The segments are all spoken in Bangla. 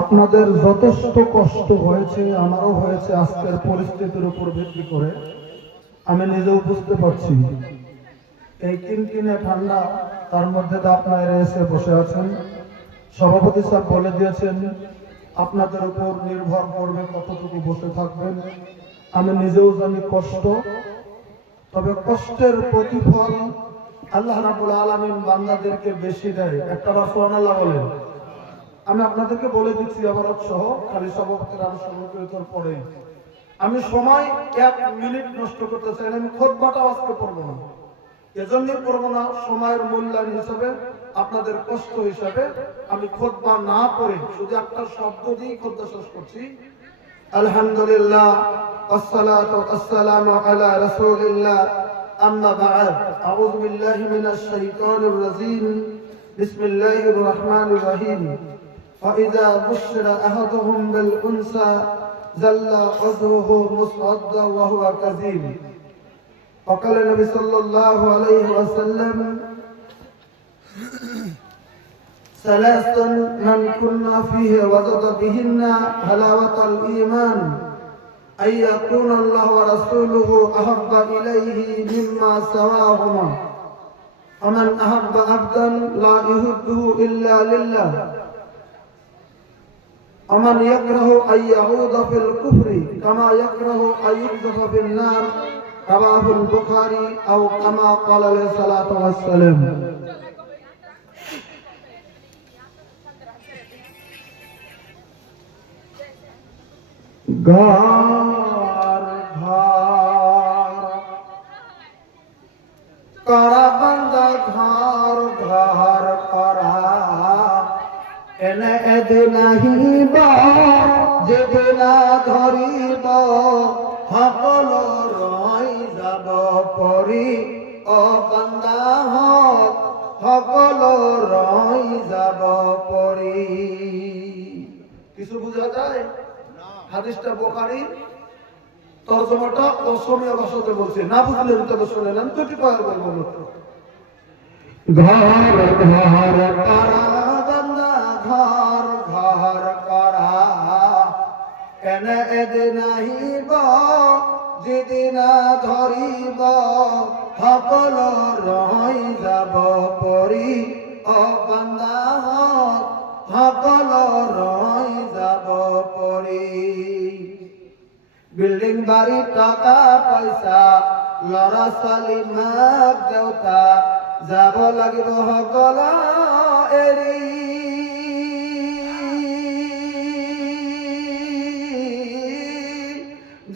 আপনাদের যথেষ্ট কষ্ট হয়েছে, আমারও হয়েছে। আজকের পরিস্থিতির উপর ভিত্তি করে আমি নিজেও বুঝতে পারছি। এই কিনকিনে ঠান্ডা, তার মধ্যে আপনারা এসে বসে আছেন। সভাপতি সাহেব বলে দিয়েছেন আপনাদের উপর নির্ভর করবে কতটুকু বসে থাকবেন। আমি নিজেও জানি কষ্ট, তবে কষ্টের প্রতিফল আল্লাহ রাব্বুল আলামিন বান্দাদেরকে বেশি দেয়। একটা বার সুবহানাল্লাহ বলেন। আমি আপনাদেরকে বলে দিচ্ছি আবারত সহ, খালি সভাপতির আলোচনার পরে আমি সময় 1 মিনিট নষ্ট করতে চাই না। আমি খুতবাটাও আজকে পড়বো না, এজন্যই পড়বো না। সময়ের মূল্যায়ন হিসাবে, আপনাদের কষ্ট হিসাবে আমি খুতবা না পড়ে শুধু একটা শব্দ দিয়ে খুতবা শেষ করছি। আলহামদুলিল্লাহ ওয়াসসালাতু ওয়াসসালামু আলা রাসূলিল্লাহ, আম্মা বা'দ। আউযু বিল্লাহি মিনাশ শাইতানির রাজীম। বিসমিল্লাহির রহমানির রহিম। فإذا بشر أحدهم بالأنثى ظل وجهه مسودا وهو كظيم. وقال النبي صلى الله عليه وسلم ثلاث من كنا فيه وجد بهن حلاوة الإيمان أن يكون الله ورسوله أحب إليه مما سواهما ومن أحب عبدا لا يحبه إلا لله ومن يكره أن يعود في الكفر كما يكره أن يقذف في النار. رواه البخاري أو كما قال عليه الصلاة والسلام. ঘর ঘর করা বান্দা, ঘর ঘর করা এনে এদিন আহিব যেদিন ধরিব সকল রই যাব পরি। ও বান্দা হক সকল রই যাব পরি। কিছু বুঝা যায়? হাদিসটা বুখারীর, তরজমাটা অসমীয়া ভাষাতে বলছে, না বুঝলে তবে শুনে নেন। দুটি পয়েন্ট বলবো মাত্র। ঘর ঘর করা বান্দা, ঘর ঘর করা এনে এদিন আহিব যেদিন ধরিব সকল রই যাব পরি। ও বান্দা সকল রই যাব পরি। বিল্ডিং বাড়ি টাকা পয়সা লড়া ছোৱালী মাক দেউতা যাব লাগিব সকল এৰি।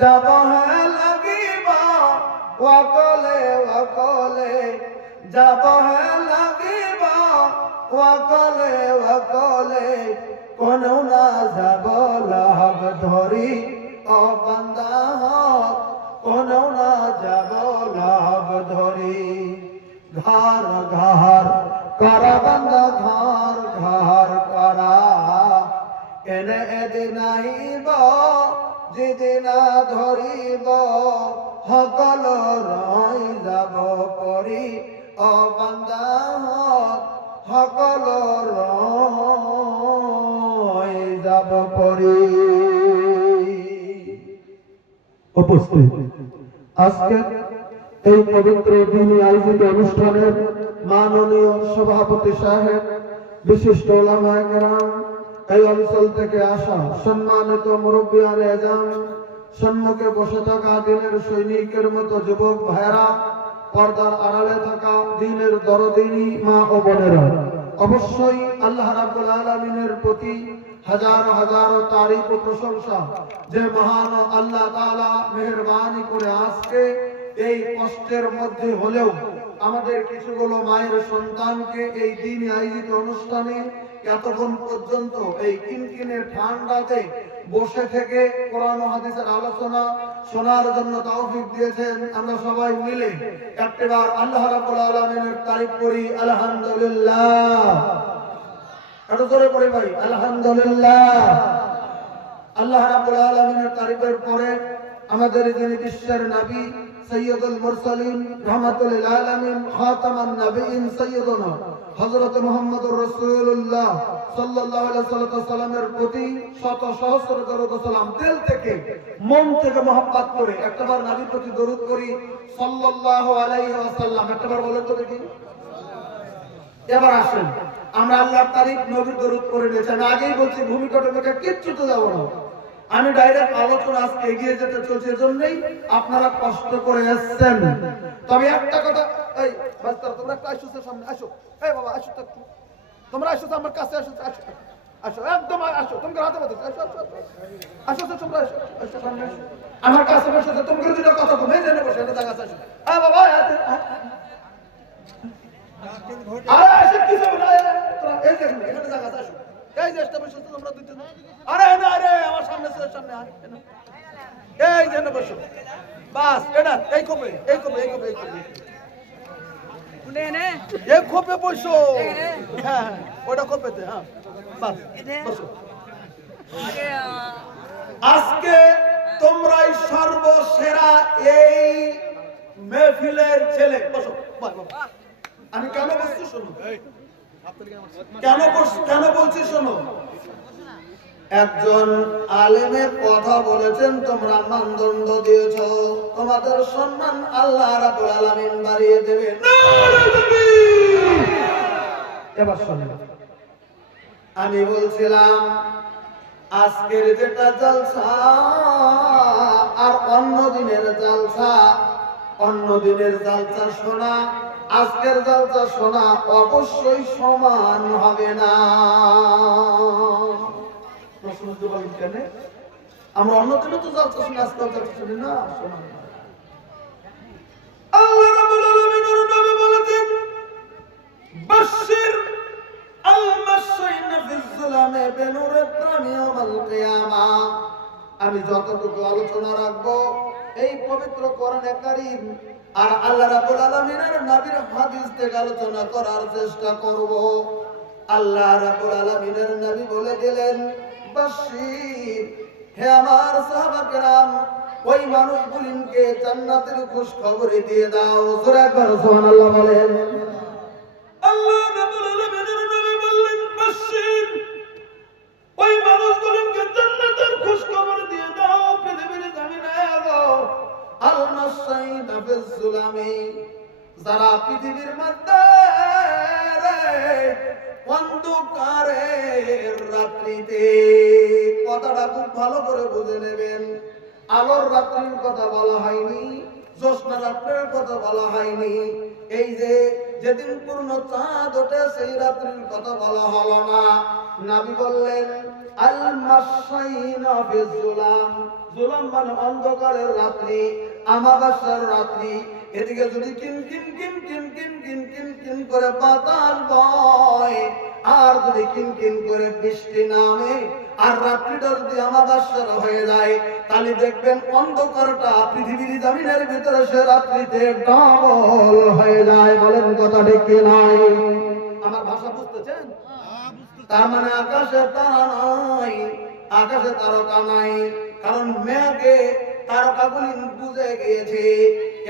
যাবহে লাগিব অকলে অকলে, যাবহে লাগিব অকলে অকলে, কোনেও না যাব লগ ধৰি। ও বান্দা কোনেও না যাব লগ ধৰি। ঘর ঘর করা বান্দা, ঘর ঘর করা এনে এদিন আহিব যেদিন ধরিব সকল রই যাব পরি। ও বান্দা সকল রই যাব পরি। উপস্থিত আজকে এই পবিত্র দিনে আয়োজিত অনুষ্ঠানের মাননীয় সভাপতি সাহেব, বিশিষ্ট উলামায়ে কেরাম, এই অঞ্চল থেকে আসা সম্মানিত মুরব্বিয়ানে এজাম, সম্মুখে বসে থাকা দিনের সৈনিকের মতো যুবক ভাইরা, পর্দার আড়ালে থাকা দিনের দরদিনী মা ও বোনেরা, অবশ্যই আল্লাহ রাব্বুল আলামিনের প্রতি হাজারো হাজারো তারিফ ও প্রশংসা। যে মহান আল্লাহ তাআলা মেহেরবানি করে আজকে এই কষ্টের মধ্যে হলেও আমাদের কিছুগুলো মায়ের সন্তানকে এই দিনে আয়োজিত অনুষ্ঠানে এতক্ষণ পর্যন্ত এই কিনকিনে ঠান্ডাতে বসে থেকে কোরআন ও হাদিসের আলোচনা শোনার জন্য তৌফিক দিয়েছেন। আমরা সবাই মিলে একবার আল্লাহ রাব্বুল আলামিনের তারিফ করি, আলহামদুলিল্লাহ। এত জোরে পড়ি ভাই, আলহামদুলিল্লাহ। আল্লাহ রাব্বুল আলামিনের তারিফের পরে আমাদের যিনি বিশ্বের নবী, সৈয়দুল মুরসালিন, রহমাতুল লিল আলামিন, খাতামান নবিয়্যিন, সাইয়্যিদুনা হযরত মুহাম্মদুর রাসূলুল্লাহ সাল্লাল্লাহু আলাইহি সাল্লামের প্রতি শত সহস্র দরুদ ও সালাম দিল থেকে মন থেকে মহব্বত করে একবার নবীর প্রতি দরুদ করি সাল্লাল্লাহু আলাইহি ওয়াসাল্লাম। একবার বলেন তো দেখি। এবার আসেন আমরা আল্লাহর তারিফ নবীর দরুদ করে নিয়েছি। আমি আগেই বলছি ভূমিকা টমিকা কিচ্ছু তো যাব না, আমি ডাইরেক্ট আলোচনা আজকে এগিয়ে যেতে চলছে, এজন্যই আপনারা কষ্ট করে এসেছেন। তবে একটা কথা, এই বাচ্চারা তোমরা একটু আসো, সামনে আসো, এই বাবা আসো তো একটু, তোমরা আসো তো আমার কাছে, আসো আসো আসো, একদম আসো, তোমরা হাতে বাঁধো, আসো আসো আসো তো তোমরা আসো, আসো সামনে আসো, আমার কাছে বসে তো তোমরা দুটো কথা বলবে, এই জন্য বসে এটা জায়গা আছে, আসো হ্যাঁ বাবা, আরে আসো কিছু না, তোমরা এই দেখুন এখানে জায়গা আছে, আসো এই যে একটা বসে তোমরা দুজন, আরে না আরে আমার সামনে সামনে আয়, এই জন্য বসো বাস, এটা এই কোপে এই কোপে এই কোপে এই কোপে এই কোপে বসো, হ্যাঁ ওটা কোপেতে, হ্যাঁ বাস বসো। আজকে তোমরাই সর্বসেরা এই মেহফিলের ছেলে, বসো আমি কেন বলছি শোনো, কেন বলছি শোনো। একজন আলেমের কথা বলেছেন, তোমরা মানদণ্ড দিয়েছ, তোমাদের সম্মান আল্লাহ রাব্বুল আলামিন বাড়িয়ে দেবে। এবার শুনুন, আমি বলছিলাম আজকের যেটা জলসা আর অন্য দিনের জলসা, অন্য দিনের জলসা শোনা আজকের জলসা শোনা অবশ্যই সমান হবে না। আমরা অন্য দিনে তো জলসা শুনি, আজকাল জলসা শুনি না, শোনা আল্লাহ রাব্বুল আলামিনের নবী বলেছেন বাশশির আল-মাশাইনা ফিজ-যুলামি বিনুরিত ইয়াউমাল কিয়ামা। আমি যতটুকু আলোচনা রাখবো এই পবিত্র কোরআনে কারীম আর আল্লাহ রাব্বুল আলামিনের নবীর হাদিস থেকে আলোচনা করার চেষ্টা করব। আল্লাহ রাব্বুল আলামিনের নবী বলে দিলেন বাশশির, হে আমার সাহাবা কেরাম ওই মানুষগুলিকে জান্নাতের খুশখবর দিয়ে দাও। সূরা একবার সুবহানাল্লাহ বলেন। আল্লাহ রাব্বুল আলামিনের নবী বললেন বাশশির, ওই মানুষগুলিকে জান্নাতের খুশখবর দিয়ে দাও। পৃথিবীর জমিনে আল-মাশাইনা ফিজ-যুলামি, যারা পৃথিবীর মধ্যে অন্ধকারের রাত্রিতে, কথাটা খুব ভালো করে বুঝে নেবেন, আলোর রাত্রির কথা বলা হয়নি, জ্যোৎস্না রাত্রির কথা বলা হয়নি, এই যে যেদিন পূর্ণ চাঁদ ওঠে সেই রাত্রির কথা বলা হলো না। নবী বললেন আল-মাশাইনা ফিজ-যুলাম, যুলাম মানে অন্ধকারের রাত্রি, আমাবাস্যার রাত্রি। এদিকে যদি কিন কিন কিন কিন কিন কিন কিন কিন করে বাতাস বয়, আর যদি কিন কিন করে বৃষ্টি নামে, আর রাত্রিটা যদি আমাবাস্যার হয়ে যায়, তাহলে দেখবেন অন্ধকারটা পৃথিবীর জমিনের ভিতরে সে রাত্রিতে ডাবল হয়ে যায়। বলেন কথা ঠিক কি নাই? আমার ভাষা বুঝতেছেন? তার মানে আকাশে তারা নাই, আকাশে তারকা নাই, কারণ মেঘে তারকাগুলি বুঝে গিয়েছে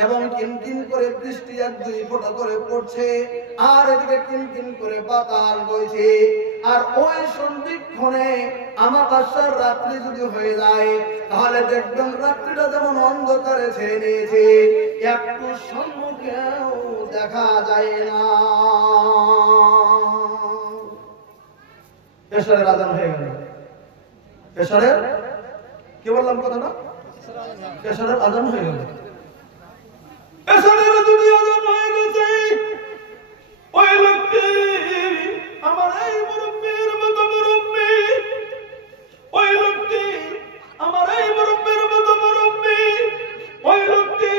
এবং কিনকিন করে বৃষ্টি এক দুই ফোঁটা করে পড়ছে, আর এদিকে কিনকিন করে বাতাস বইছে। আর ওই সন্ধিক্ষণে আমাবাস্যার রাত্রি যদি হয়ে যায়, তাহলে দেখবেন রাত্রিটা যেমন অন্ধকারে ছেয়ে নিয়েছে, একটু সম্মুখেও দেখা যায় না। এশারের আযান হয়ে গেল। এশারের কি বললাম কথাটা? এশারের আযান হয়ে গেল। এশারের যদি আযান হয়ে গেছে, ওই লোকটি আমার এই মুরব্বির মতো মুরব্বি, ওই লোকটি আমার এই মুরব্বির মতো মুরব্বি, ওই লোকটি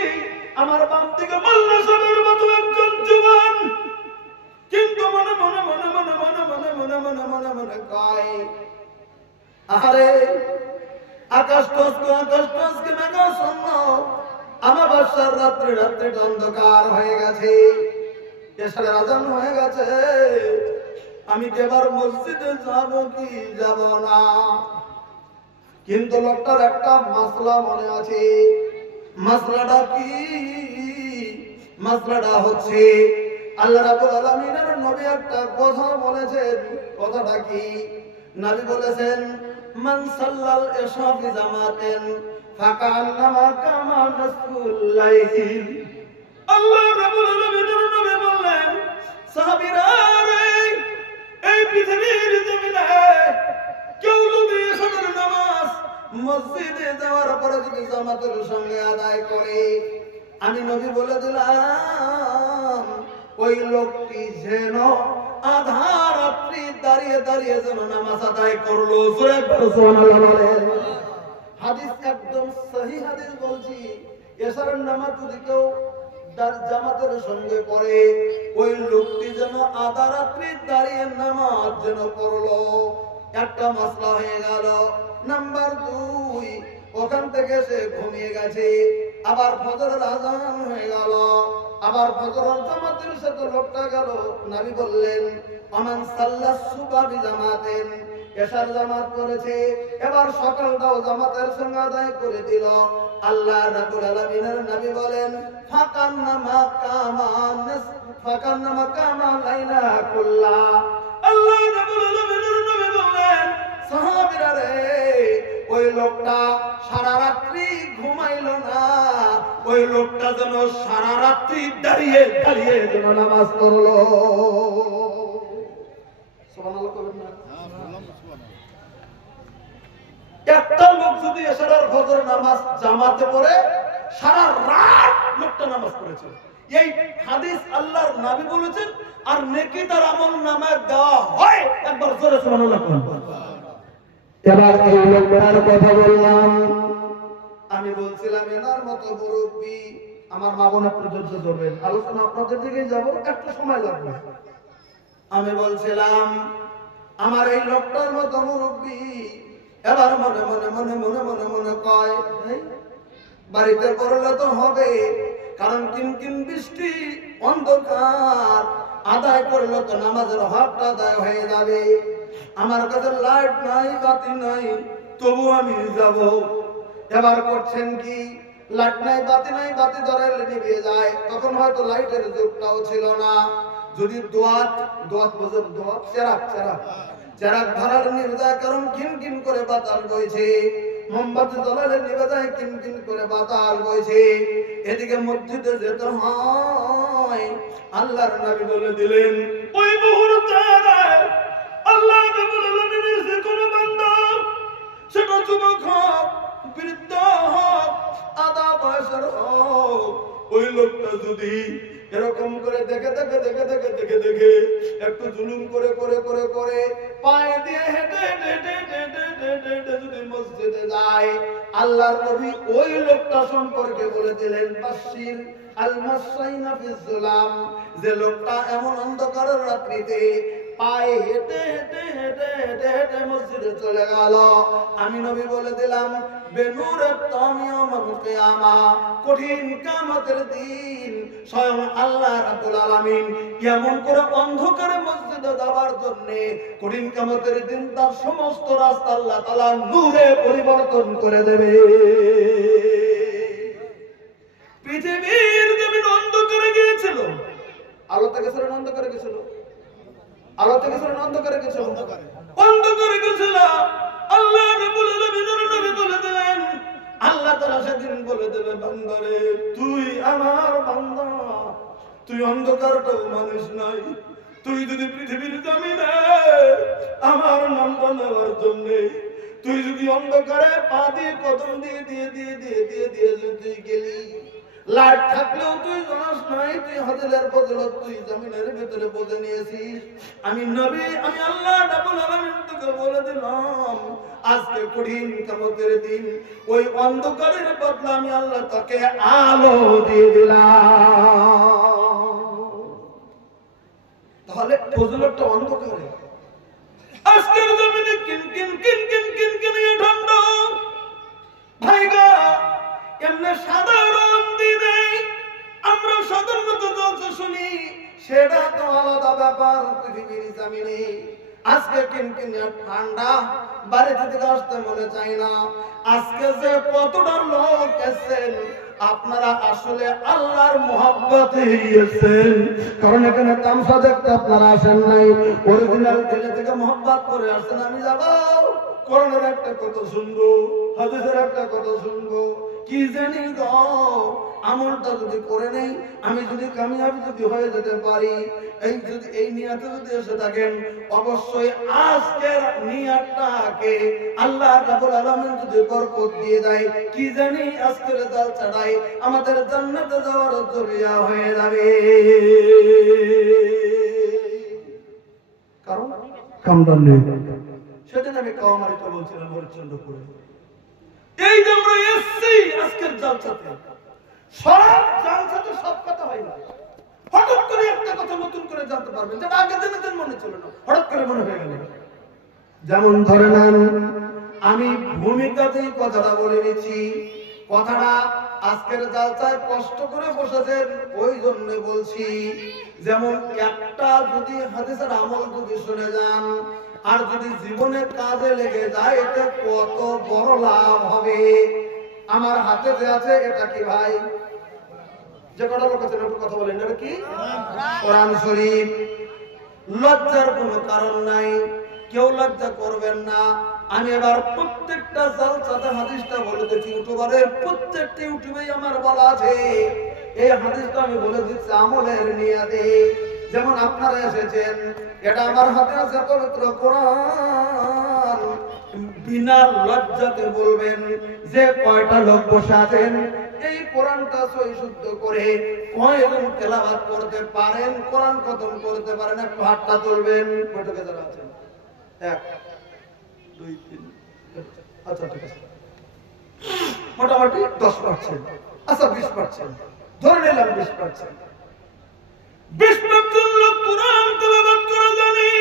আমার বাম দিকে মোল্লা সাহেবের মতো একজন জওয়ান, কিন্তু মনে মনে মনে মনে মনে মনে মনে মনে মনে মনে কয় আরে আকাশ টসকে মেঘাচ্ছন্ন, আমাবাস্যার রাত্রি রাত্রিটা অন্ধকার হয়ে গেছে, এশারের আযান হয়ে গেছে, আমি কি এবার মসজিদে যাব কি যাব না? কিন্তু লোকটার একটা মাসলা মনে আছে। মাসলাটা কি? মাসলাটা হচ্ছে আল্লাহ রাব্বুল আলামিনের নবী একটা কথা বলেছেন। কথাটা কি? নবী বলেছেন, মান সাল্লাল ইশা ফি জামাতিন ফাকান্নামা কামা নাসফুল লাইল। আল্লাহ রাব্বুল আলামিনের নবী বললেন, সাহাবীরা রে, এই পৃথিবীর জমিনে কেউ যদি এশার নামাজ মসজিদে যাওয়ার পরে যদি জামাতের সঙ্গে আদায় করে, আমি নবী বলে দিলাম ওই লোকটি যেন আধা রাত্রি দাঁড়িয়ে দাঁড়িয়ে যেন নামাজ আদায় করলো। সুবহানাল্লাহ বলেন। হাদিস একদম সহিহ হাদিস বলছি। এশার নামাজ যদি কেউ জামাতের সঙ্গে পড়ে, ওই লোকটি যেন আধা রাত্রি দাঁড়িয়ে নামাজ যেন পড়লো। একটা মাসলা হয়ে গেল। নাম্বার 2, ওখান থেকে সে ঘুমিয়ে গেছে, আবার ফজরের আযান হয়ে গেল, আবার ফজরের জামাতের সাথে লোকটা গেল। নবী বললেন, আমান সাল্লাস সুবহা বিজামাতিন, এশার জামাত করেছে, এবার সকালটাও জামাতের সঙ্গে আদায় করে দিল। আল্লাহ রাব্বুল আলামিনের নবী বলেন, ফাকান্নামা কামা লাইলা কুল্লা। আল্লাহ রাব্বুল আলামিনের নবী বলেন, সাহাবীরা রে, ওই লোকটা সারা রাত্রি ঘুমাইল না, ওই লোকটা যেন সারা রাত্রি দাঁড়িয়ে দাঁড়িয়ে যেন নামাজ পড়লো। সুবহানাল্লাহ কইবেন না? একটা লোক যদি এশার ফজর নামাজ জামাতে পড়ে, সারা রাত লোকটা নামাজ পড়েছে। এই হাদিস আল্লাহর নবী বলেছেন, আর নেকি তার আমল নামায় দেওয়া হয়। একবার জোরে সুবহানাল্লাহ বলুন। এবার এই লোকটার কথা বললাম। আমি বলছিলাম এনার মতো মুরব্বি, আমার মা বোন একটু ধৈর্য ধরবেন, আলোচনা আপনাদের দিকে যাব, একটু সময় লাগবে। আমি বলছিলাম আমার এই লোকটার মতো মুরব্বি এবার মনে মনে মনে মনে মনে মনে কয়, বাড়িতে পড়লে তো হবে, কারণ কিনকিন বৃষ্টি, অন্ধকার, আদায় করলে তো নামাজের হকটা আদায় হয়ে যাবে। আমার কাছে লাইট নাই, বাতি নাই, তবু আমি যাব। এবার করছেন কি, লাইট নাই, বাতি নাই, বাতি ধরাইলে নিভে যায়। তখন হয়তো লাইটের যুগটাও ছিল না। যদি দোয়াত বোঝেন, দোয়াত চেরাক ধরালে নিভে যায়, কারণ কিনকিন করে বাতাল বইছে। মোমবাতি জ্বালালে নিভে যায়, কিনকিন করে বাতাল বইছে। এদিকে মসজিদে যেতে হয়। আল্লাহর নবী বলে দিলেন, ওই মুহূর্তে আল্লাহ রাব্বুল আলামিনের যে কোন বান্দা, সেটা যুবক হোক, বৃদ্ধ হোক, আধা বয়সের হোক, ওই লোকটা যদি এরকম করে দেখে দেখে দেখে দেখে দেখে দেখে একটু জুলুম করে করে করে করে পায়ে দিয়ে হেঁটে হেঁটে হেঁটে হেঁটে হেঁটে হেঁটে যদি মসজিদে যায়, আল্লাহর নবী ওই লোকটা সম্পর্কে বলে দিলেন, বাশশির আল মাশাইনা ফিজ যুলাম, যে লোকটা এমন অন্ধকারের রাত্রিতে পায়ে হেঁটে হেঁটে হেঁটে হেঁটে হেঁটে মসজিদে চলে গেল, আমি নবী বলে দিলাম, বেনূরাত তামিয়ামুল কিয়ামা, কঠিন কিয়ামতের দিন স্বয়ং আল্লাহ রাব্বুল আলামিন কেমন করে অন্ধকারে মসজিদে যাওয়ার জন্য কঠিন কিয়ামতের দিন তার সমস্ত রাস্তা আল্লাহ তাআলা নূরে পরিবর্তন করে দেবে। পৃথিবীর জমিন অন্ধকারে গিয়েছিল, আলো থেকে ছিল, অন্ধকারে গেছিল, আলো থেকে ছিল, অন্ধকারে গেছিল, অন্ধকারে গেছিল। আল্লাহ রাব্বুল আলামিনের নবী বলে দিলেন, আল্লাহ তাআলা সেদিন বলে দেবে, বান্দারে তুই আমার বান্দা, তুই অন্ধকারটাও মানিস নাই। তুই যদি পৃথিবীর জমিনে আমার নামটা নেওয়ার জন্য তুই যদি অন্ধকারে পা দিয়ে কদম দিয়ে দিয়ে দিয়ে দিয়ে দিয়ে দিয়ে যদি গেলি, লাইট থাকলেও তুই জানাস নাই, তুই হাদিসের বদলত তুই জমিনের ভিতরে বসে নিয়েছিস। আমি নবী, আমি আল্লাহ রাব্বুল আলামিন তোকে বলে দিলাম, আজকে কঠিন কিয়ামতের দিন ওই অন্ধকারের বদলে আমি আল্লাহ তোকে আলো দিয়ে দিলাম। তাহলে ফজলতটা অন্ধকারে, আজকের জমিনে কিন কিন কিন কিন কিন কিন ঠান্ডা ভাইগা, এমনি সাধারণ দিনে আমরা সাধারণত জলসা শুনি, সেটা তো আলাদা ব্যাপার। পৃথিবীর জমিনে আজকে কিনকিনে ঠান্ডা, বাড়িতে থেকে আসতে মনে চাই না। আজকে যে কতটা লোক এসেছেন, আপনারা আসলে আল্লাহর মহব্বতে এসেছেন, কারণ এখানে তামসা দেখতে আপনারা আসেন নাই, অরিজিনাল দিলে থেকে মহব্বত করে আসছেন। আমি যাব কোরআনের একটা কথা শুনবো, হাদিসের একটা কথা শুনবো, কি জানি গো আমলটা যদি করে নেই, আমি যদি কামিয়াবি যদি হয়ে যেতে পারি, এই নিয়াতে যদি এসে থাকেন, অবশ্যই আজকের নিয়াতটাকে আল্লাহ রাব্বুল আলামিন যদি বরকত দিয়ে দেয়, কি জানি আজকের জালসাটাই আমাদের জান্নাতে যাওয়ার জরিয়া হয়ে যাবে। কারণ কামদান নেই। সেদিন আমি কাওয়ামারিতে বলছিলাম হরিচন্দ্রপুরে, এই যে আমরা এসছি আজকের জালসাতে, সব জালসাতে সব কথা হয় না, হঠাৎ করে একটা কথা নতুন করে জানতে পারবেন, যেটা আগে দিন মনে ছিল না, হঠাৎ করে মনে হয়ে গেল। যেমন ধরে নেন, আমি ভূমিকাতেই কথাটা বলে নিচ্ছি, কথাটা আজকের জালসায় কষ্ট করে বসেছেন ওই জন্য বলছি। যেমন একটা যদি হাদিসের আমল যদি শুনে যান আর যদি জীবনে কাজে লেগে যায়, এতে কত বড় লাভ হবে। আমার হাতে যে আছে এটা কি ভাই, যে কটা লোক আছে কথা বলেন, এটা কি? কোরআন শরীফ। লজ্জার কোনো কারণ নাই, কেউ লজ্জা করবেন না। আমি এবার প্রত্যেকটা জালসাতে হাদিসটা বলে দিচ্ছি, ইউটিউবারের প্রত্যেকটা ইউটিউবেই আমার বলা আছে, এই হাদিসটা আমি বলে দিচ্ছি আমলের নিয়াতে। যেমন আপনারা এসেছেন, এটা আমার হাতে আছে পবিত্র কোরআন, বিনা লজ্জাতে বলবেন যে কয়টা লোক বসে আছেন এই কোরআনটা সহি শুদ্ধ করে কয়জন তেলাওয়াত করতে পারেন, কোরআন খতম করতে পারেন, একটু হাতটা তুলবেন। কয়টাকে যারা আছেন? 1 2 3, আচ্ছা ঠিক আছে, মোটামুটি 10%, আচ্ছা 20%, ধরে নিলাম 20%। 20% লোক কোরআন তেলাওয়াত করে জানি,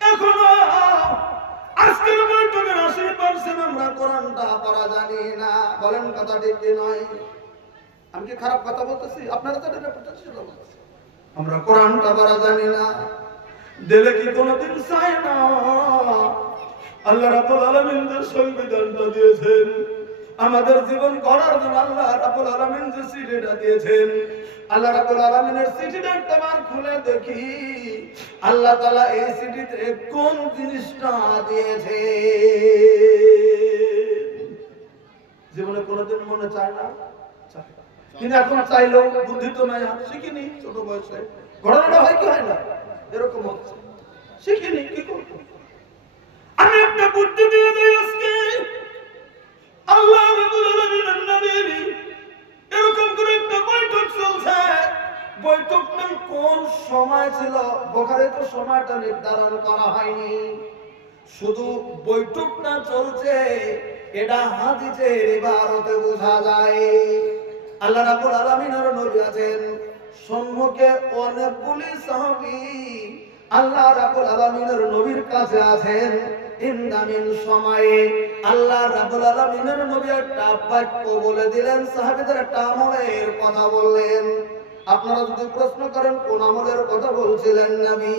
এখনো আজকের বৈঠকের 80% আমরা কোরআনটা পড়া জানি না। বলেন কথা ঠিক কি নয়? আমি কি খারাপ কথা বলতেছি? আপনারা তো এটা বলতেছেন, আমরা কোরআনটা পড়া জানি না। দিলে কি কোনোদিন চায় না? আল্লাহ রাব্বুল আলামিন যে সংবিধানটা দিয়েছেন আমাদের জীবন গড়ার জন্য, আল্লাহ রাব্বুল আলামিন যে চিঠিটা দিয়েছেন, আল্লাহ রাব্বুল আলামিনের চিঠিটা একবার খুলে দেখি আল্লাহ তাআলা এই চিঠিতে কোন জিনিসটা দিয়েছে। জীবনে কোনোদিন মনে চায় না? চায়, কিন্তু এখন চাইলেও বুদ্ধি তো নাই, শিখিনি ছোট বয়সে। ঘটনাটা হয় কি হয় না? এরকম হচ্ছে, শিখিনি, কি করবো? আমি একটা বুদ্ধি দিয়ে দেই আজকে। আল্লাহ রাব্বুল আলামিনের নবী এরকম করে একটা বৈঠক চলছে, বৈঠকটা কোন সময় ছিল বুখারী তো সময়টা নির্ধারণ করা হয়নি, শুধু বৈঠকটা চলছে এটা হাদিসের ইবারতে বোঝা যায়। আল্লাহ রাব্বুল আলামিনের নবী আছেন, সম্মুখে অনেকগুলি সাহাবী আল্লাহ রাব্বুল আলামিনের নবীর কাছে আছেন। ইনদামিন সময়ে আল্লাহ রাব্বুল আলামিনের নবী একটা বাক্য বলে দিলেন, সাহাবীদের একটা আমলের কথা বললেন। আপনারা যদি প্রশ্ন করেন কোন আমলের কথা বলছিলেন নবী,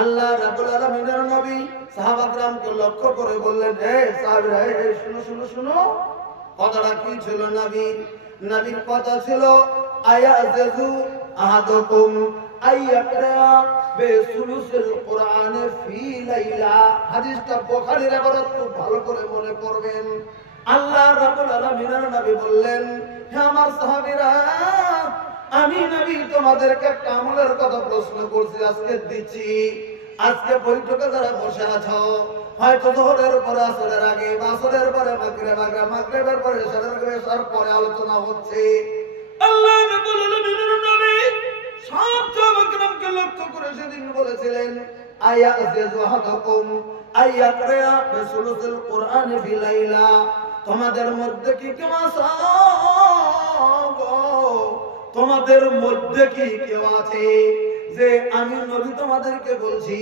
আল্লাহ রাব্বুল আলামিনের নবী সাহাবা کرامকে লক্ষ্য করে বললেন, হে সাহাবীরা, শুনো শুনো শুনো, কথাটা কি ছিল নবীর? নবীর কথা ছিল আয়াযু আহাদুকুম আইয়াকরা বিসুলুসিল কোরআনে ফি লাইলা। হাদিসটা বুখারীর ইবারত খুব ভালো করে মনে করবেন। আল্লাহ রাব্বুল আলামিনের নবী বললেন, হে আমার সাহাবীরা, আমি নবী তোমাদেরকে একটা আমলের কথা প্রশ্ন করছি, আজকে দিচ্ছি। আজকে বৈঠকে যারা বসে আছো, হয়তো যোহরের পরে আসরের আগে, আসরের পরে মাগরিব, মাগরিবের পরে এশার পরে আলোচনা হচ্ছে। আল্লাহ রাব্বুল আলামিনের নবী সব সাহাবা کرامকে লক্ষ্য করে সেদিন বলেছিলেন, আয়াযু আহাদুকুম আইয়াকরা বিসুলুসিল কোরআনি ফি লাইলা। তোমাদের মধ্যে কি কেউ আছে, তোমাদের মধ্যে কি কেউ আছে যে আমি নবী তোমাদেরকে বলছি,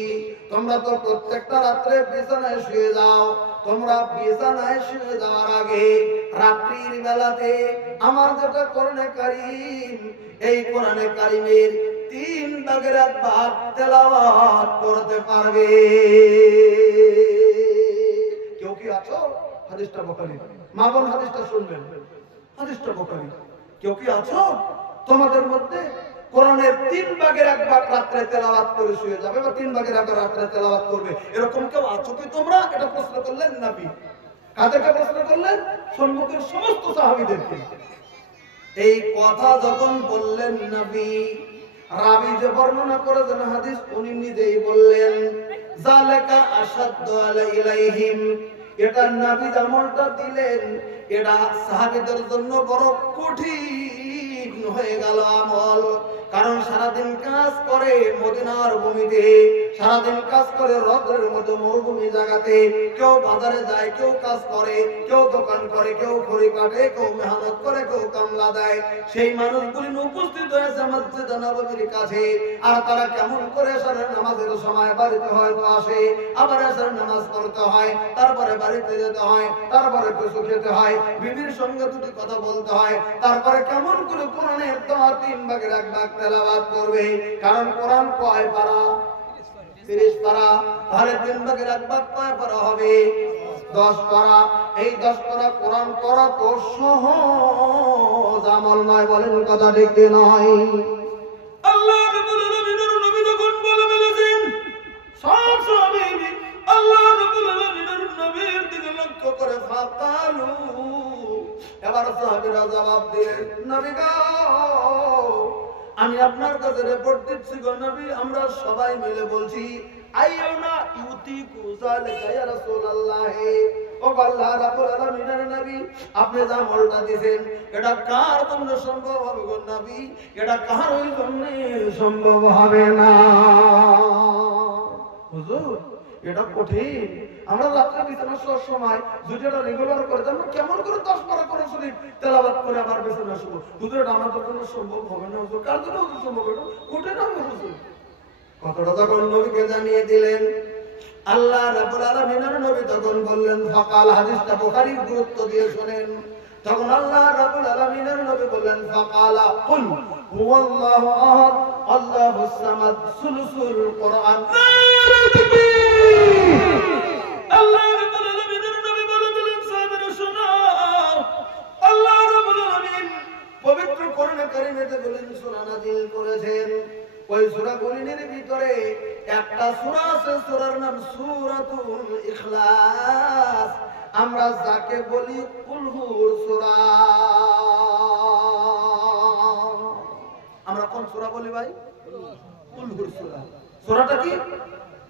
তোমরা তো প্রত্যেকটা রাত্রে বিছানায় শুয়ে যাও, তোমরা বিছানায় শুয়ে যাওয়ার আগে রাত্রির বেলাতে আমার যেটা কোরআনে কারীম, এই কোরআনে কারীমের 3 ভাগের 1 ভাগ তেলাওয়াত করতে পারবে। কেউ কি আছো? হাদিসটা বুখারী, মা বোন হাদিসটা শুনবেন। হাদিসটা বুখারী। কেউ কি আছো তোমাদের মধ্যে কোরআনের 3 ভাগের 1 ভাগ রাত্রে তেলাওয়াত করে শুয়ে যাবে, বা 3 ভাগের 1 ভাগ রাত্রে তেলাওয়াত করবে, এরকম কেউ আছো কি তোমরা? এটা প্রশ্ন করলেন নবী। কাদেরকে প্রশ্ন করলেন? সম্মুখের সমস্ত সাহাবীদেরকে। এই কথা যখন বললেন নবী, রাবী যে বর্ণনা করেছেন হাদিস, উনি নিজেই বললেন জালাকা আশাদ্দু আলাইহিম, এটা নবী আমলটা দিলেন, এটা সাহাবীদের জন্য বড় কঠিন হয়ে গেল আমল। কারণ সারাদিন কাজ করে মদিনার ভূমিতে, সারাদিন কাজ করে রৌদ্রের মধ্যে মরুভূমি জায়গাতে, কেউ বাজারে যায়, কেউ কাজ করে, কেউ দোকান করে, কেউ খড়ি কাটে, কেউ মেহনত করে, কেউ কামলা দেয়। সেই মানুষগুলি উপস্থিত হয়েছে মসজিদে নববীর কাছে। আর তারা কেমন করে এশারের নামাজের সময় বাড়িতে হয়তো আসে, আবার এশারের নামাজ পড়তে হয়, তারপরে বাড়িতে যেতে হয়, তারপরে কিছু খেতে হয়, বিবির সঙ্গে দুটি কথা বলতে হয়, তারপরে কেমন করে কোরআনের 3 ভাগের 1 ভাগ তেলাওয়াত করবে। কারণ কোরআন কয় পারা? 30 পারা। তাহলে 3 ভাগের 1 ভাগ কয় পারা হবে? 10 পারা। এই 10 পারা কোরআন পড়া তো সহজ আমল নয়, বলেন কথা ঠিক কি নয়? আল্লাহ রাব্বুল আলামিনের নবী যখন বলে বলেছেন, সব সাহাবী আল্লাহ রাব্বুল আলামিনের নবীর দিকে লক্ষ্য করে ফাকালু, এবার সাহাবীরা জবাব দিলেন, নবী গো, আমি আপনার কাছে রিপোর্ট দিচ্ছি গো নবী, আমরা সবাই মিলে বলছি আইয়ুনা ইউতিকু যালিকা ইয়া রাসূলুল্লাহ। ও আল্লাহ রাব্বুল আলামিনের নবী, আপনি যা আমলটা দিবেন এটা কার জন্য সম্ভব হবে গো নবী? এটা কারোর জন্য সম্ভব হবে না হুজুর, এটা কঠিন। আমরা রাত্রে বিছানা শোয়ার সময় যদি এটা রেগুলার করে, আমরা কেমন করে 10 পারা কোরআন শরীফ তেলাওয়াত করে আবার বিছানা শুবো? হুজুর, এটা আমাদের জন্য সম্ভব হবে না হুজুর। কার জন্য হুজুর সম্ভব? এটা কঠিন হবে হুজুর। কথাটা যখন নবীকে জানিয়ে দিলেন, আল্লাহ রাব্বুল আলামিনের নবী তখন বললেন ফাকাল, হাদিসটা বুখারীর গুরুত্ব দিয়ে শুনেন। তখন আল্লাহ রাব্বুল আলামিনের নবী বললেন ফাকালা কুল হুয়াল্লাহু আহাদ আল্লাহুস সামাদ সুলুসুল কোরআন। আল্লাহ রাব্বুল আলামিনের নবী বলে দিলেন, সাহাবীরা শোনো, আল্লাহ রাব্বুল আলামিন পবিত্র কোরআনে কারীমেতে বলেন সূরা নাযিল করেছেন। ওই সূরাগুলির ভিতরে একটা সূরা আছে, সূরার নাম সূরাতুল ইখলাস। আমরা যাকে বলি কুলহুর সূরা। আমরা কোন সূরা বলি ভাই? কুলহুর সূরা। সূরাটা কি?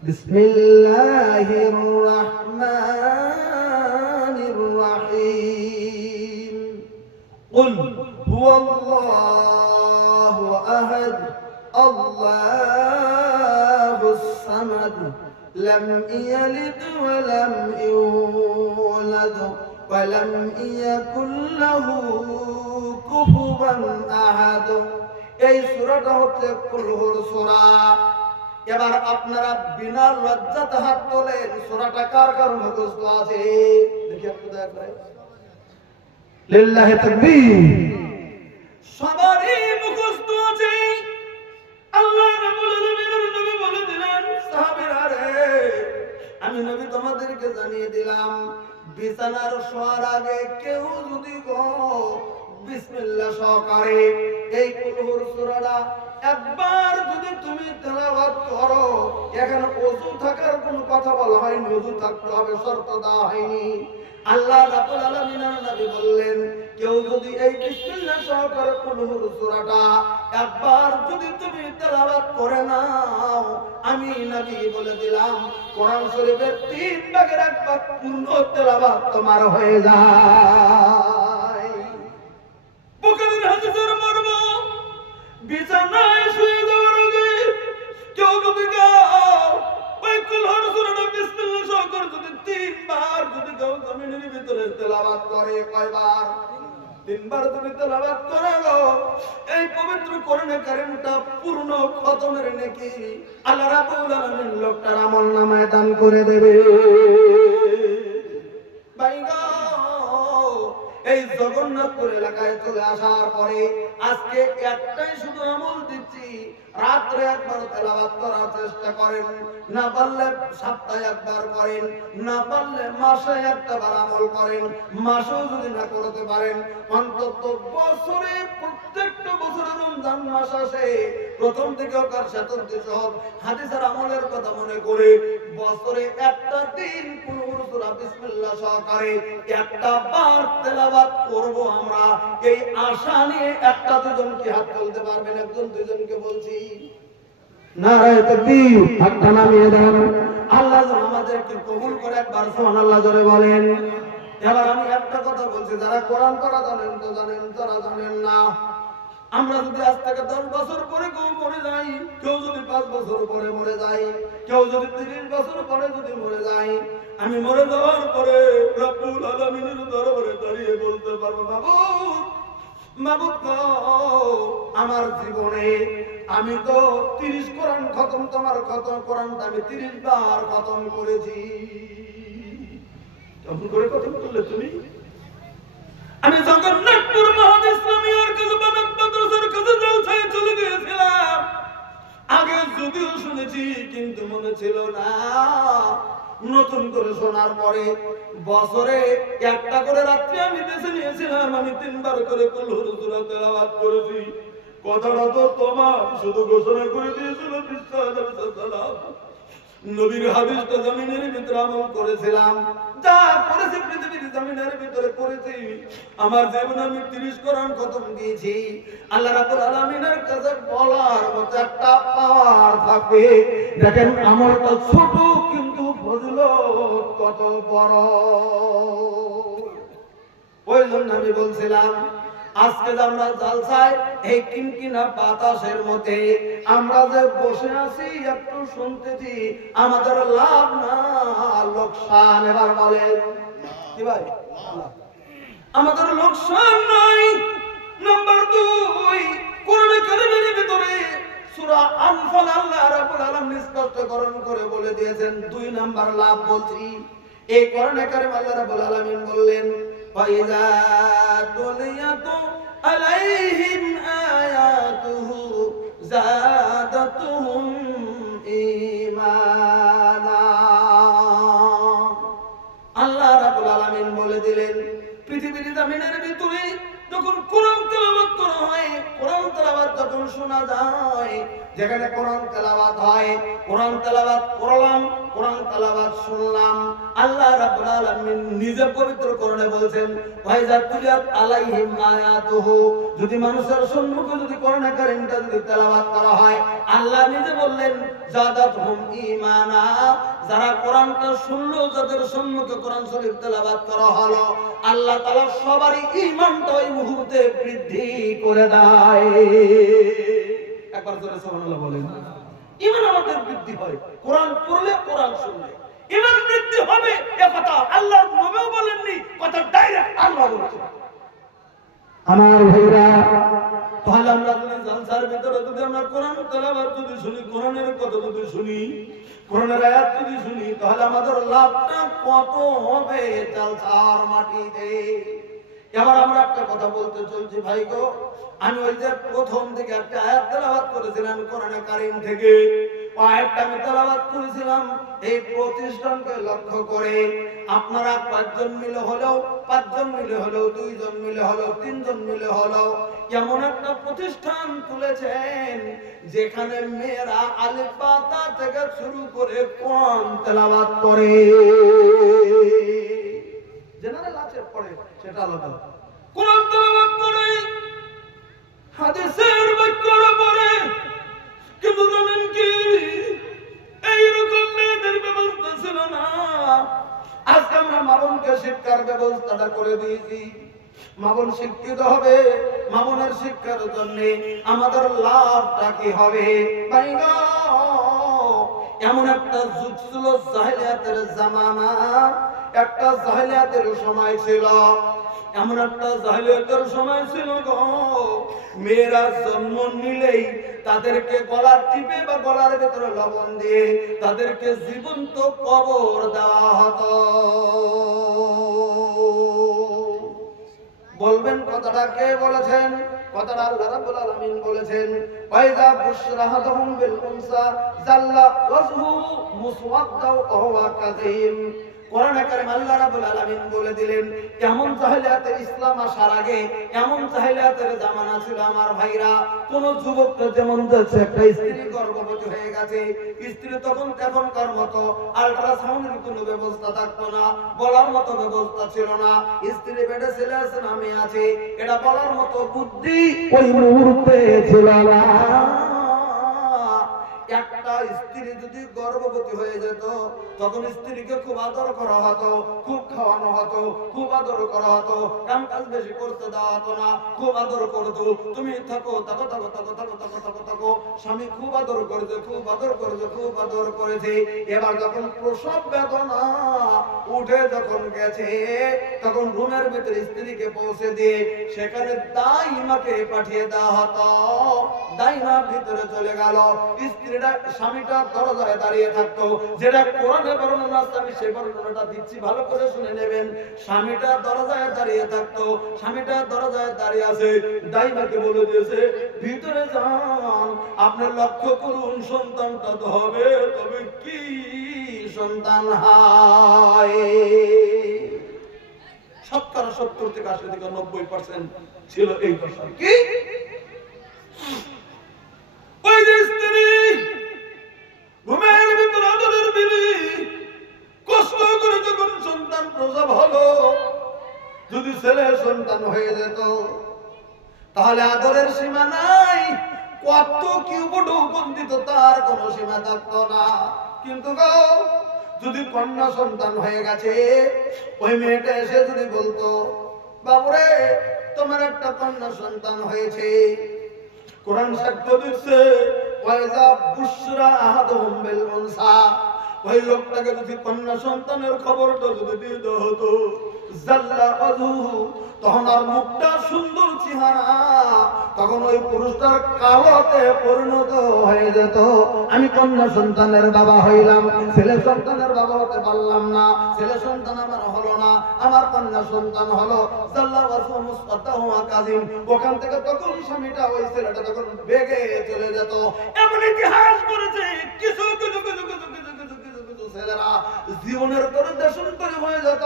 বিসমিল্লাহির রাহমানির রাহিম। কুল হুয়াল্লাহু আহাদ আল্লাহুস সামাদ লাম ইয়ালিদ ওয়া লাম ইউলাদ ওয়া লাম ইয়াকুল লাহু কুফুওয়ান আহাদ। এই সূরাটা হচ্ছে কুলহুর সূরা। এবার আপনারা বিনা লজ্জাতে হাত তোলেন, সূরাটা কার কার মুখস্থ আছে? দেখি একটু দেখেন। লিল্লাহি তাকবীর। সবারই মুখস্থ আছে। আল্লাহ রাব্বুল আলামিনের নবী বলে দিলেন, সাহাবীরা রে, আমি নবী তোমাদেরকে জানিয়ে দিলাম, বিছানার শোয়ার আগে কেউ যদি বিসমিল্লাহ সহকারে এই কুলহুর সূরাটা একবার যদি তুমি তেলাওয়াত করো, এখানে ওযু থাকার কোনো কথা বলা হয়নি, ওযু থাকতে হবে শর্ত দেওয়া হয়নি। আল্লাহ রাব্বুল আলামিনের নবী বললেন, কেউ যদি এই বিসমিল্লাহ সহকারে কুলহুর সূরাটা একবার যদি তুমি তেলাওয়াত করে নাও, আমি নবী বলে দিলাম কোরআন শরীফের 3 ভাগের 1 ভাগ পূর্ণ তেলাওয়াত তোমার হয়ে যায়। বুখারীর হাদিসের মর্ম, বিছানায় শুয়ে যাওয়ার আগে কেউ যদি ওই কুলহুর সূরাটা বিসমিল্লাহ সহকারে যদি 3 বার যদি কেউ জমিনের ভিতরে তেলাওয়াত করে, কয়বার? 3 বার যদি তেলাওয়াত করে গো, এই পবিত্র কোরআনে কারীমটা পূর্ণ খতমের নেকি আল্লাহ রাব্বুল আলামিন লোকটার আমলনামায় দান করে দেবে। ভাই গো, এই জগন্নাথপুর এলাকায় চলে আসার পরে আজকে একটাই শুধু আমল দিচ্ছি, রাত্রে একবার তেলাওয়াত করার চেষ্টা করেন, না পারলে সপ্তাহে একবার করেন, না পারলে মাসে একবার আমল করেন। মাসেও যদি না করতে পারেন, অন্তত বছরে প্রত্যেকটা বছরে রমজান মাস আসে, প্রথম থেকে হোক আর শেষ হোক, হাদিসের আমলের কথা মনে করে বছরে একটা দিন কোন সূরা বিসমিল্লাহ সহকারে একটা বার তেলাওয়াত করব আমরা। এই আশা নিয়ে একটা দুজন কি হাত তুলতে পারবেন? একজন দুজনকে বলছি। নারায়ে তাকবীর, হাতটা নামিয়ে দেন। আল্লাহ যেন আমাদেরকে কবুল করে, একবার সুবহানাল্লাহ জোরে বলেন। এবার আমি একটা কথা বলছি, যারা কোরআন পড়া জানেন তো জানেন, যারা জানেন না, আমরা যদি আজ থেকে 10 বছর পরে কেউ মরে যাই, কেউ যদি 5 বছর পরে মরে যাই, কেউ যদি 30 বছর পরে যদি মরে যাই, আমি মরে যাওয়ার পরে রব্বুল আলামিনের দরবারে দাঁড়িয়ে বলতে পারবো, মাবুদ মাবুদ গো, আমার জীবনে আমি তো 30 কোরআন খতম, তোমার খতম কোরআনটা আমি 30 বার খতম করেছি। কেমন করে খতম করলে তুমি? আমি জগন্নাথপুর মহাদ ইসলামিয়ার কাছে বানাত মাদ্রাসার কাছে জলসায় চলে গিয়েছিলাম। আগে যদিও শুনেছি কিন্তু মনে ছিল না। নতুন করে শোনার পরে বছরে একটা করে রাত্রি আমি বেছে নিয়েছিলাম, আমি 3 বার করে কুল হুর সূরা তেলাওয়াত করেছি। কথাটা তো তোমার শুধু ঘোষণা করে দিয়েছিল বিশ্বসাল্লাম, নবীর হাদিসটা জমিনের ভিতরে আমল করেছিলাম, যা করেছি পৃথিবীর জমিনের ভিতরে করেছি। আমার জীবনে আমি 30 কোরআন খতম দিয়েছি। আল্লাহ রাব্বুল আলামিনের কাছে বলার মতো একটা পাওয়ার থাকবে। দেখেন আমলটা ছোট কিন্তু ফজিলত কত বড়। ওই জন্য আমি বলছিলাম আজকে যে আমরা জালসায় এই কিনকিনা বাতাসের মধ্যে আমরা যে বসে আছি, একটু শুনতেছি, আমাদের লাভ না লোকসান? এবার বলেন কি ভাই, আমাদের লোকসান নাই। নাম্বার 2, কোরআনে কারীমের ভিতরে সূরা আনফাল আল্লাহ রাব্বুল আলামিন স্পষ্টকরণ করে বলে দিয়েছেন 2 নাম্বার লাভ বলছি। এই কোরআনে কারীম আল্লাহ রাব্বুল আলামিন বললেন, وَإِذَا تُلِيَتْ عَلَيْهِمْ آيَاتُهُ زَادَتْهُمْ ঈমানা। আল্লাহ রাব্বুল আলামিন বলে দিলেন, পৃথিবীর জমিনের ভিতরে যখন কোরআন তেলাওয়াত করা হয়, কোরআন তেলাওয়াত যখন শোনা যায়, যেখানে কোরআন তেলাওয়াত হয়, কোরআন তেলাওয়াত করলাম, কোরআন তেলাওয়াত শুনলাম, আল্লাহ রাব্বুল আলামিন নিজে পবিত্র কোরআনে বলেছেন, ওয়াইজা তুলিয়াত আলাইহিম আয়াতুহু, যদি মানুষের সম্মুখে যদি কোরআন কারীমটা যদি তেলাওয়াত করা হয়, আল্লাহ নিজে বললেন জাদাতহুম ঈমানা, যারা কোরআনটা শুনলো, যাদের সম্মুখে কোরআন শরীফ তেলাওয়াত করা হলো, আল্লাহ তাআলা সবারই ঈমানটা ওই মুহূর্তে বৃদ্ধি করে দেয়। একবার জোরে সুবহানাল্লাহ বলেন। ঈমান আমাদের বৃদ্ধি হয় কোরআন পড়লে, কোরআন শুনলে ঈমান বৃদ্ধি হবে। এ কথা আল্লাহর নবীও বলেননি, কথা ডাইরেক্ট আল্লাহ বলেছেন। আমার ভাইরা, তাহলে আমরা যদি জালসার ভিতরে যদি আমরা কোরআন তেলাওয়াত যদি শুনি, কোরআনের কথা যদি শুনি, কোরআনের আয়াত যদি শুনি, তাহলে আমাদের লাভটা কত হবে জালসার মাটিতে। এবার আমরা একটা কথা বলতে চলছি ভাই গো, আমি ওই যে প্রথম থেকে একটা আয়াত তেলাওয়াত করেছিলাম কোরআনে কারীম থেকে, ওই আয়াতটা আমি তেলাওয়াত করেছিলাম এই প্রতিষ্ঠানকে লক্ষ্য করে। আপনারা 5 জন মিলে হলেও, 5 জন মিলে হলেও, 2 জন মিলে হলেও, 3 জন মিলে হলেও এমন একটা প্রতিষ্ঠান তুলেছেন যেখানে মেয়েরা আলিফ বা তা থেকে শুরু করে কোরআন তেলাওয়াত করে। জেনারেল আছে পড়ে সেটা আলাদা, কোরআন তেলাওয়াত করে, হাদিসের বাক্য পড়ে। কিন্তু জানেন কি, এইরকম মেয়েদের ব্যবস্থা ছিল না। আজকে আমরা মামুনকে শিক্ষার ব্যবস্থাটা করে দিয়েছি। মামুন শিক্ষিত হবে, মামুনের শিক্ষার জন্য আমাদের লাভটা কি হবে? এমন একটা যুগ ছিল, জাহেলিয়াতের জামানা, একটা জাহেলিয়াতের সময় ছিল, এমন একটা জাহেলিয়াতের সময় ছিল গো, মেয়েরা জন্ম নিলেই তাদেরকে গলার টিপে বা গলার ভেতরে লবণ দিয়ে তাদেরকে জীবন্ত কবর দেওয়া হতো। কথা কে বলেছেন? কথাটা আল্লাহ রাব্বুল আলামিন বলেছেন, ওয়াইযা বুশরা আহাদুহুম বিল উনসা জাল্লা ওয়াজহুহু মুসওয়াদ্দাও ওয়া হুয়া কাযীম। কোরআনে কারীম আল্লাহ রাব্বুল আলামিন বলে দিলেন, এমন জাহেলিয়াতের ইসলাম আসার আগে এমন জাহেলিয়াতের জামানা ছিল আমার ভাইরা, কোন যুবকটা যেমন যাচ্ছে একটা স্ত্রী গর্ভবতী হয়ে গেছে, স্ত্রী তখন তখনকার মতো আল্ট্রাসাউন্ডের কোনো ব্যবস্থা থাকতো না, বলার মতো ব্যবস্থা ছিল না, স্ত্রী পেটে ছেলে আছে না মেয়ে আছে এটা বলার মতো বুদ্ধি ওই মুহূর্তে ছিল না। একটা স্ত্রী যদি গর্ভবতী হয়ে যেত তখন স্ত্রীকে খুব আদর করা হতো, খুব খাওয়ানো হতো, খুব আদর করা হতো, কাম কাজ বেশি করতে দেওয়া হতো না, খুব আদর করতো। তুমি থাকো থাকো থাকো থাকো থাকো থাকো থাকো থাকো, স্বামী খুব আদর করেছে, খুব আদর করেছে, খুব আদর করেছে। এবার যখন প্রসব বেদনা উঠে যখন গেছে তখন রুমের ভিতরে স্ত্রীকে পৌঁছে দিয়ে সেখানে দাইমাকে পাঠিয়ে দেওয়া হতো। দাইমা ভিতরে চলে গেল, স্ত্রীটা স্বামীটা দরজায় দাঁড়িয়ে থাকতো। যেটা কোরআনে বর্ণনা আছে আমি সেই বর্ণনাটা দিচ্ছি, ভালো করে শুনে নেবেন। স্বামীটা দরজায় দাঁড়িয়ে থাকতো, স্বামীটা দরজায় দাঁড়িয়ে আছে, দাইমাকে বলে দিয়েছে ভিতরে যান, আপনি লক্ষ্য করুন সন্তানটা তো হবে, তবে কি সন্তান হয়। 70 থেকে 80 থেকে 90% ছিল এই দশা। কি ওই যে স্ত্রী ঘুমের ভিতরে আদরের বিবি কষ্ট করে যখন সন্তান প্রসব হলো, যদি ছেলে সন্তান হয়ে যেত তাহলে আদরের সীমা নাই, কত কি উপঢৌকন দিত তার কোনো সীমা থাকতো না। কিন্তু গো যদি কন্যা সন্তান হয়ে গেছে, ওই মেয়েটা এসে যদি বলতো বাবুরে তোমার একটা কন্যা সন্তান হয়েছে, কোরআন সাক্ষ্য দিচ্ছে ওয়াইযা বুশরা আহাদুহুম বিল উনসা, ওই লোকটাকে যদি কন্যা সন্তানের খবরটা যদি দিয়ে দেওয়া হতো জাল্লা ওয়াজহুহু, তখন আর মুখটা সুন্দর চেহারা, তখন ওই পুরুষটার কালোতে পরিণত হয়ে যেত। আমি কন্যা সন্তানের বাবা হইলাম, ছেলে সন্তানের বাবা হতে পারলাম না, ছেলে সন্তান আমার হলো না, আমার কন্যা সন্তান হলো। জাল্লা ওয়াজহুহু মুসওয়াদ্দাও ওয়া কাযীম, ওখান থেকে তখন স্বামীটা ওই ছেলেটা তখন বেগে চলে যেত। এমন ইতিহাস করেছে কিছু কিছু কিছু কিছু কিছু কিছু কিছু কিছু ছেলেরা জীবনের করে দেশান্তরী হয়ে যেত।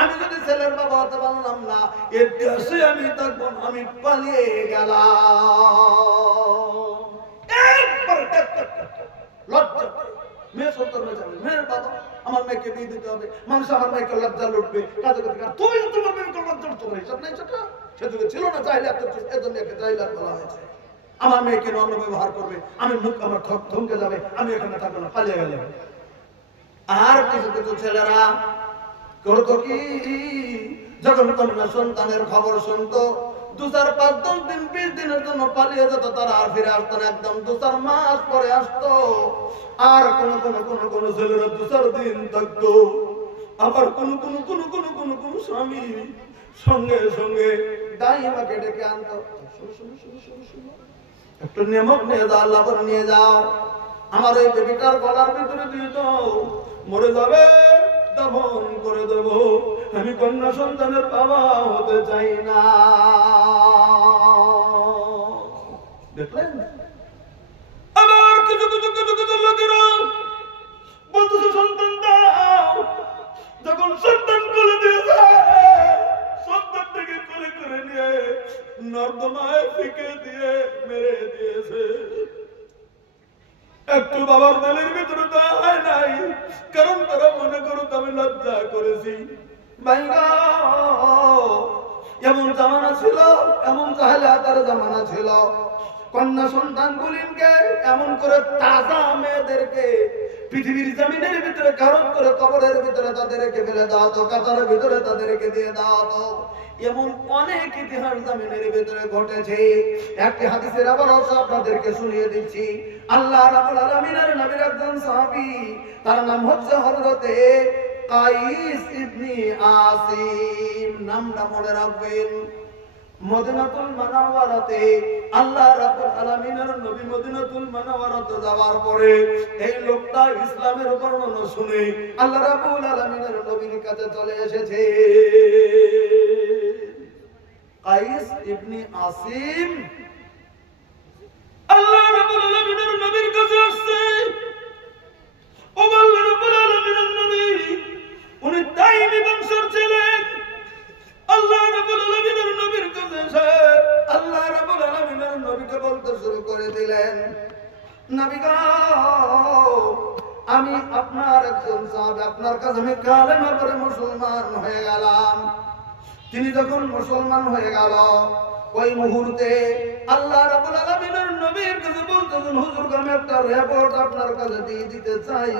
আমি যদি ছেলের বাবা হতে পারলাম না, এর দেশে আমি থাকবো না, আমি পালিয়ে গেলাম। একবার লজ্জা মেয়ে সন্তান হয়ে যাবে, মেয়ের বাবা আমার মেয়েকে বিয়ে দিতে হবে, মানুষ আমার মেয়েকে লজ্জা লুটবে, কাজে করতে তুমি তোমার মেয়েকে লজ্জা তোমার হিসাব নাই, সেটা সেদিকে ছিল না, চাইলে এজন্য একে চাইলে বলা হয়েছে। আমার মেয়েকে অন্য ব্যবহার করবে, আমি মুখ আমার থমকে যাবে, আমি এখানে থাকবো না, পালিয়ে গেলে। আর কিছু কিছু ছেলেরা করতো কি, যখন কন্যা সন্তানের খবর শুনতো 2-4-5-10 দিন 20 দিনের জন্য পালিয়ে যেত, তারা আর ফিরে আসতো না, একদম 2-4 মাস পরে আসতো। আর কোন কোন কোন কোন ছেলেরা 2-4 দিন থাকতো। আবার কোন কোন কোন কোন কোন কোন স্বামী সঙ্গে সঙ্গে দাইমাকে ডেকে আনতো, একটু নেমক নিয়ে যাও, আল্লাহ করে নিয়ে যাও, আমার এই বেবিটার গলার ভিতরে দিয়ে দাও, মরে যাবে দাফন করে দেব, আমি কন্যা সন্তানের বাবা হতে চাই না। দেখলেন? আবার কিছু কিছু কিছু কিছু লোকেরা বলতেছে সন্তান দাও, যখন সন্তান কোলে দিয়েছে সন্তান থেকে কোলে করে নিয়ে নর্দমায় ফিকে দিয়ে মেরে দিয়েছে। একটু বাবার দিলের ভিতরে দেওয়া হয় নাই, কারণ তারা মনে করত আমি লজ্জা করেছি। ভাইগা এমন জামানা ছিল, এমন জাহেলিয়াতের জামানা ছিল, কন্যা সন্তান গুলিনকে এমন করে তাজা মেয়েদেরকে পৃথিবীর জমিনের ভিতরে কারণ করে কবরের ভিতরে তাদেরকে ফেলে দেওয়া হতো, কাতারের ভিতরে তাদেরকে দিয়ে দেওয়া হতো। এমন অনেক ইতিহাস জমিনের ভিতরে ঘটেছে। একটি হাদিসের আবার আপনাদেরকে শুনিয়ে দিচ্ছি। আল্লাহ রাব্বুল আলামিনের নবীর একজন সাহাবী, তার নাম হচ্ছে হযরতে কাইস ইবনে আসিম, নামটা মনে রাখবেন। মদিনাতুল মুনাওয়ারাতে আল্লাহ রাব্বুল আলামিনের নবী মদিনাতুল মুনাওয়ারাতে যাওয়ার পরে এই লোকটা ইসলামের বর্ণনা শুনে আল্লাহ রাব্বুল আলামিনের নবীর কাছে চলে এসেছে। কাইস ইবনে আসিম আল্লাহ রাব্বুল আলামিনের নবীর কাছে আসছে। ও আল্লাহ রাব্বুল আলামিনের নবী, উনি তাইমি বংশের ছিলেন। আল্লাহ রাব্বুল আলামিনের নবীর কাছে এসে আল্লাহ রাব্বুল আলামিনের নবীকে বলতে শুরু করে দিলেন, নবী গো, আমি আপনার একজন সাহাবী, আপনার কাছে আমি কালেমা পড়ে মুসলমান হয়ে গেলাম। তিনি যখন মুসলমান হয়ে গেল, ওই মুহূর্তে আল্লাহ রাব্বুল আলামিনের নবীর কাছে বলতেছেন, হুজুর, আমি একটা রিপোর্ট আপনার কাছে দিয়ে দিতে চাই।